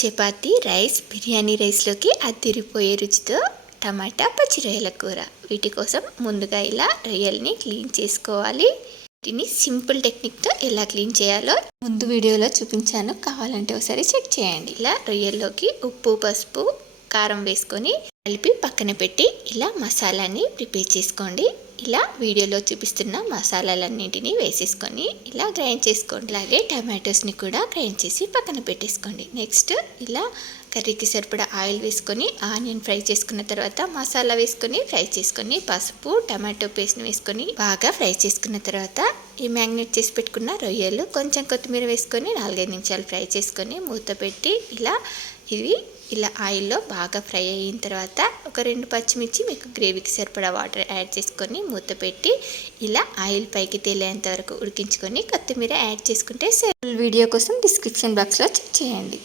Chapati, rice, biryani రైస్లోకి అదిరిపోయే రుచితో టమాటా పచ్చి రొయ్యల కూర. వీటి కోసం ముందుగా ఇలా రొయ్యల్ని క్లీన్ చేసుకోవాలి. వీటిని సింపుల్ టెక్నిక్తో ఎలా క్లీన్ చేయాలో ముందు వీడియోలో చూపించాను, కావాలంటే ఒకసారి చెక్ చేయండి. ఇలా రొయ్యల్లోకి ఉప్పు, పసుపు, కారం వేసుకొని కలిపి పక్కన పెట్టి ఇలా మసాలాని ప్రిపేర్ చేసుకోండి. ఇలా వీడియోలో చూపిస్తున్న మసాలాలన్నింటినీ వేసేసుకొని ఇలా గ్రైండ్ చేసుకోండి. అలాగే టమాటోస్ని కూడా గ్రైండ్ చేసి పక్కన పెట్టేసుకోండి. నెక్స్ట్ ఇలా కర్రీకి సరిపడా ఆయిల్ వేసుకొని ఆనియన్ ఫ్రై చేసుకున్న తర్వాత మసాలా వేసుకొని ఫ్రై చేసుకొని పసుపు, టమాటో పేస్ట్ని వేసుకొని బాగా ఫ్రై చేసుకున్న తర్వాత ఈ మ్యాగ్నేట్ చేసి పెట్టుకున్న రొయ్యలు కొంచెం కొత్తిమీర వేసుకొని 4-5 నిమిషాలు ఫ్రై చేసుకొని మూత పెట్టి ఇలా ఆయిల్లో బాగా ఫ్రై అయిన తర్వాత ఒక 2 పచ్చిమిర్చి మీకు గ్రేవీకి సరిపడా వాటర్ యాడ్ చేసుకొని మూత పెట్టి ఇలా ఆయిల్ పైకి తేలేంత వరకు ఉడికించుకొని కొత్తిమీర యాడ్ చేసుకుంటే వీడియో కోసం డిస్క్రిప్షన్ బాక్స్లో చెక్ చేయండి.